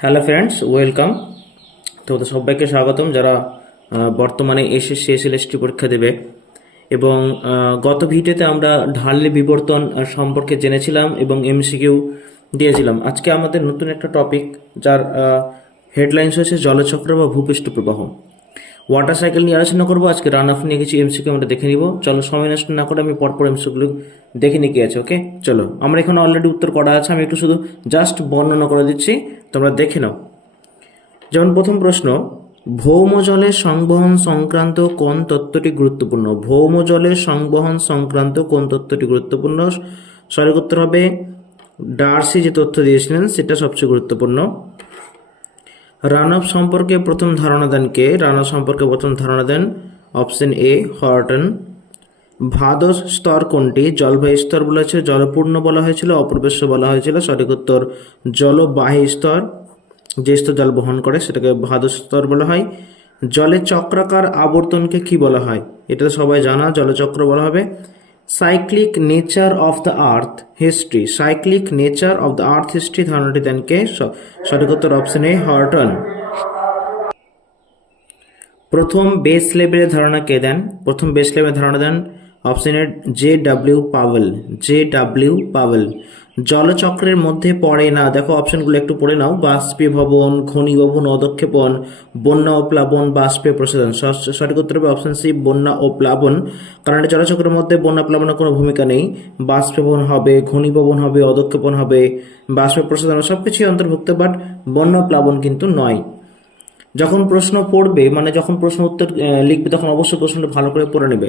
Hello friends welcome তোমাদের সবাইকে স্বাগতম যারা বর্তমানে এসএসসি এসএলএসটি পরীক্ষা দেবে। এবং গত ভিডিওতে আমরা ঢাললে বিবর্তন সম্পর্কে জেনেছিলাম এবং এমসিকিউ দিয়েছিলাম। আজকে আমাদের নতুন একটা টপিক যার হেডলাইন্স হয়েছে জলচক্র বা ভূপৃষ্ঠ প্রবাহ ওয়াটার সাইকেল নিয়ে আলোচনা করব। আজকে রান অফ নিয়ে কিছু এমসিকিউ আমরা দেখে নিব। চলো সময় নষ্ট না করে আমি পরপর এমসিকিউগুলো দেখে নিয়ে আছে ওকে চলো, আমার এখানে অলরেডি উত্তর করা আছে। আমি একটু শুধু জাস্ট বর্ণনা করে দিচ্ছি। তোমরা দেখে নাও। যেমন প্রথম প্রশ্ন, ভৌম জলের সংবহন সংক্রান্ত কোন তত্ত্বটি গুরুত্বপূর্ণ? ভৌম জলের সংবহন সংক্রান্ত কোন তত্ত্বটি গুরুত্বপূর্ণ? সঠিক উত্তর হবে ডার্সি যে তথ্য দিয়েছিলেন, সেটা সবচেয়ে গুরুত্বপূর্ণ। রানব সম্পর্কে প্রথম ধারণা দেন কে? রানব সম্পর্কে প্রথম ধারণা দেন অপশন এ, হর্টন। ভাদস স্তর কোনটি? জলবায়ু স্তর বলা হয়েছে জলপূর্ণ বলা হয়েছিল অপ্রবেশ্য বলা হয়েছিল। সঠিক উত্তর, জলবাহী স্তর। যে স্তর জল বহন করে, সেটাকে ভাদস স্তর বলা হয়। জলের চক্রাকার আবর্তনকে কি বলা হয়? এটা সবাই জানা, জলচক্র বলা হবে। Cyclic nature of the earth history cyclic nature of the earth history ধারণাটি দেন কে? স- সঠিক উত্তর অপশন হর্টন প্রথম বেস লেভেলের ধারণা কে দেন? প্রথম বেস লেভেলের ধারণা দেন অপশনে J W Powell J W Powell জলচক্রের মধ্যে পড়ে না। দেখো, অপশনগুলো একটু পড়ে নাও। বাষ্পীভবন ঘনীভবন অধক্ষেপণ, বন্যা ও প্লাবন বাষ্পে প্রসাধন। স- সঠিক উত্তর হবে অপশন সি বন্যা ও প্লাবন। কারণ এটা জলচক্রের মধ্যে বন্যা প্লাবনের কোনো ভূমিকা নেই। বাষ্পীভবন হবে ঘনীভবন হবে অদক্ষেপণ হবে বাষ্প প্রসাধন সব কিছুই অন্তর্ভুক্ত বাট বন্যা প্লাবন কিন্তু নয়। যখন প্রশ্ন পড়বে মানে যখন প্রশ্ন উত্তর লিখবে, তখন অবশ্যই প্রশ্নটা ভালো করে পড়ে নেবে।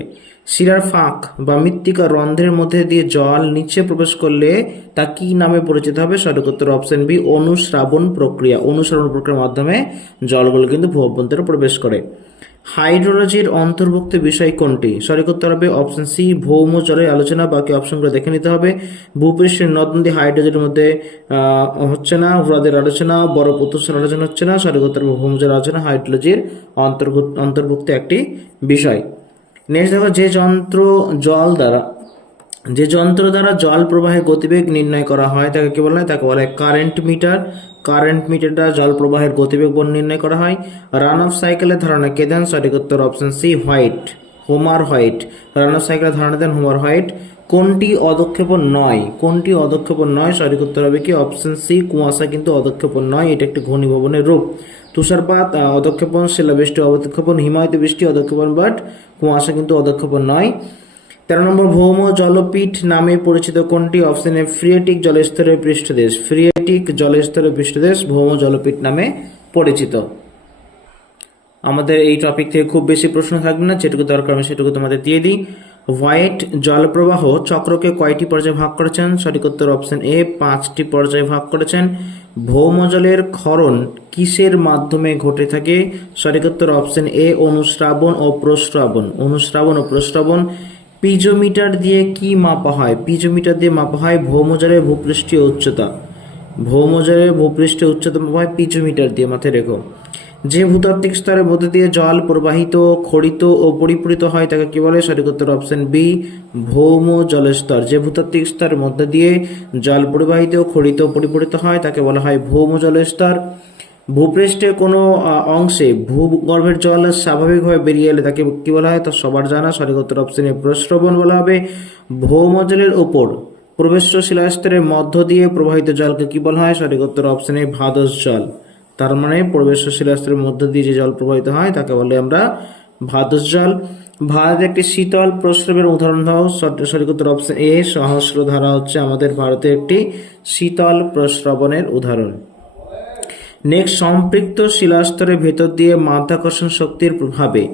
শিরার ফাঁক বা মৃত্তিকা রন্ধ্রের মধ্যে দিয়ে জল নিচে প্রবেশ করলে তা কি নামে পরিচিত হবে? সঠিকোত্তর অপশন বি, অনুশ্রাবণ প্রক্রিয়া। অনুশ্রাবণ প্রক্রিয়ার মাধ্যমে জলগুলো কিন্তু ভূ অভ্যন্তরে প্রবেশ করে। হাইড্রোলজির অন্তর্ভুক্ত বিষয় কোনটি? সঠিক উত্তর হবে অপশন সি, ভৌম জলের আলোচনা। বাকি অপশনগুলো দেখে নিতে হবে। ভূপৃষ্ঠের নদ নদী হাইড্রোজেনের মধ্যে হচ্ছে না হ্রদের আলোচনা বড় প্রত্যুষের আলোচনা হচ্ছে না। সঠিক উত্তর হবে ভৌম জলের আলোচনা। হাইড্রোলজির অন্তর্ভুক্ত অন্তর্ভুক্ত একটি বিষয়। নেক্সট দেখো যে যন্ত্র জল দ্বারা যে যন্ত্র দ্বারা জল প্রবাহের গতিবেগ নির্ণয় করা হয়, তাকে কি বলা হয়? তাকে বলা হয় কারেন্ট মিটার কারেন্ট মিটার দ্বারা জল প্রবাহের গতিবেগ নির্ণয় করা হয়। রান অফ সাইকেলের ধারণা কে দেন? সঠিক উত্তর option C white Homer white run off সাইকেলের ধারণা দেন হোমার হোয়াইট কোনটি অদক্ষেপণ নয়? কোনটি অদক্ষেপণ নয়? সঠিক উত্তর হবে কি? অপশন সি কুয়াশা কিন্তু অদক্ষেপণ নয়। এটা একটি ঘনীভবনের রূপ। তুষারপাত অদক্ষেপণ শিলাবৃষ্টি অদক্ষেপণ হিমায়িত বৃষ্টি অদক্ষেপণ বাট কুয়াশা কিন্তু অদক্ষেপণ নয়। তেরো নম্বর, ভৌম জলপীঠ নামে পরিচিত কোনটি? অপশনে ফ্রিয়েটিক জলস্তরের পৃষ্ঠদেশ। ফ্রিয়েটিক জলস্তরের পৃষ্ঠদেশ ভৌম জলপীঠ নামে পরিচিত। আমাদের এই টপিক থেকে খুব বেশি প্রশ্ন থাকবে না, যেটুকু দরকার আমি সেটুকু তোমাদের দিয়ে দিই। হোয়াইট জলপ্রবাহ চক্রকে কয়টি পর্যায়ে ভাগ করেছেন? সঠিক উত্তর অপশন এ পাঁচটি পর্যায়ে ভাগ করেছেন। ভৌমজলের ক্ষরণ কিসের মাধ্যমে ঘটে থাকে? সঠিক উত্তর অপশন এ অনুশ্রাবণ ও প্রস্রাবণ। অনুশ্রাবণ ও প্রস্রাবণ পিজোমিটার দিয়ে কি মাপা হয়? পিজোমিটার দিয়ে মাপা হয় ভৌমজলের ভূপৃষ্ঠীয় উচ্চতা। ভৌমজলের ভূপৃষ্ঠের উচ্চতা মাপা হয় পিজোমিটার দিয়ে, মাথায় রেখো। যে ভূতাত্ত্বিক স্তরের মধ্যে দিয়ে জল প্রবাহিত খড়িত ও পরিপূরিত হয়, তাকে কি বলে? সঠিক উত্তর অপশন বি ভৌম জলের স্তর। যে ভূতাত্ত্বিক স্তরের মধ্যে দিয়ে জল প্রবাহিত খড়িত ও পরিপূরিত হয়, তাকে বলা হয় ভৌম জলের স্তর। ভূপৃষ্ঠে কোনো অংশে ভূগর্ভের জল স্বাভাবিকভাবে বেরিয়ে এলে তাকে কি বলা হয়? তা সবার জানা, সঠিক উত্তর অপশনে প্রস্রবণ বলা হবে। ভৌমজলের ওপর উপর প্রবেশ্য শিলাস্তরের মধ্য দিয়ে প্রবাহিত জলকে কী বলা হয়? সঠিক উত্তর অপশনে ভাদস জল। তার মানে প্রবেশ্য শিলাস্তরের মধ্য দিয়ে যে জল প্রবাহিত হয়, তাকে বলে আমরা ভাদস জল। ভারত একটি শীতল প্রস্রবের উদাহরণ দাও। সঠ- সঠিক উত্তর অপশন এ সহস্রধারা হচ্ছে আমাদের ভারতের একটি শীতল প্রস্রবণের উদাহরণ। নেক্সট সম্পৃক্ত শিলাস্তরের ভেতর দিয়ে মাধ্যাকর্ষণ শক্তির প্রভাবে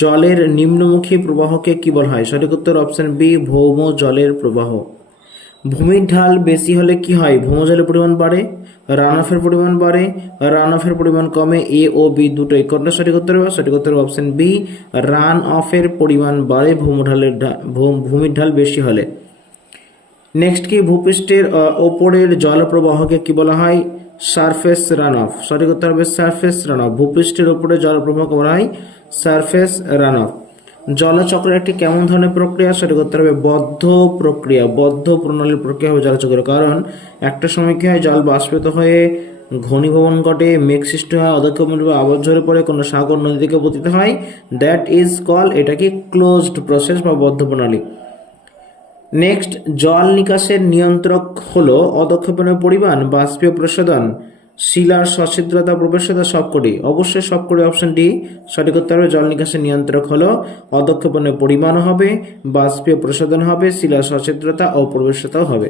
জলের নিম্নমুখী প্রবাহকে কি বলা হয়? সঠিক উত্তর অপশন বি, ভৌম জলের প্রবাহ। ভূমির ঢাল বেশি হলে কি হয়? ভৌমজলের পরিমাণ বাড়ে রান অফের পরিমাণ বাড়ে রান অফের পরিমাণ কমে, এ ও বি দুটোই। কোনটা সঠিক উত্তর হবে? সঠিক উত্তর অপশন বি রান অফের পরিমাণ বাড়ে ভূমঢালের ভূমির ঢাল বেশি হলে। নেক্সট কি? ভূপৃষ্ঠের ওপরের জলপ্রবাহকে কি বলা হয়? সারফেস রান অফ সঠিক উত্তর হবে সারফেস রান অফ ভূপৃষ্ঠের ওপরে জলপ্রবাহকে বলা হয় সারফেস রান অফ জলচক্রের একটি কেমন ধরনের প্রক্রিয়া? সঠিক উত্তর হবে বদ্ধ প্রক্রিয়া। বদ্ধ প্রণালীর প্রক্রিয়া হবে জলচক্রের। কারণ একটা সময় কি হয়? জল বাষ্পিত হয়ে ঘনীভবন ঘটে, মেঘ সৃষ্টি হয় অদক্ষিণ বা আবদ্ধ ঝরে পড়ে, কোনো সাগর নদী থেকে পতিত হয়। দ্যাট ইজ কল এটা কি ক্লোজড প্রসেস বা বদ্ধ প্রণালী। নেক্সট, জল নিকাশের নিয়ন্ত্রক হলো অদক্ষেপণের পরিমাণ, বাষ্পীয় প্রশোধন শিলার সছিদ্রতা প্রবেশতা সবকটি। অবশ্যই সবকটি অপশন ডি সঠিক উত্তর হবে। জল নিকাশের নিয়ন্ত্রক হলো অদক্ষেপণের পরিমাণ হবে, বাষ্পীয় প্রশোধন হবে, শিলার সছিদ্রতা ও প্রবেশতাও হবে।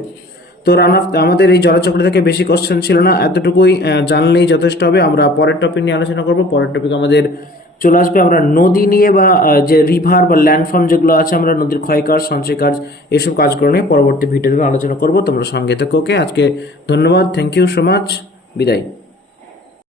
তো রানা আমাদের এই জলচক্র থেকে বেশি কোশ্চেন ছিল না। এতটুকুই জানলেই যথেষ্ট হবে। আমরা পরের টপিক নিয়ে আলোচনা করব। পরের টপিক আমাদের চলে আসবে। আমরা নদী নিয়ে বা যে রিভার বা ল্যান্ডফর্ম যেগুলো আছে, আমরা নদীর ক্ষয় কাজ সঞ্চয় কাজ, এসব কাজগুলো নিয়ে পরবর্তী ভিডিওতে আলোচনা করব। তোমরা সঙ্গে থাকো, ওকে? আজকে ধন্যবাদ থ্যাংক ইউ সো মাচ বিদায়।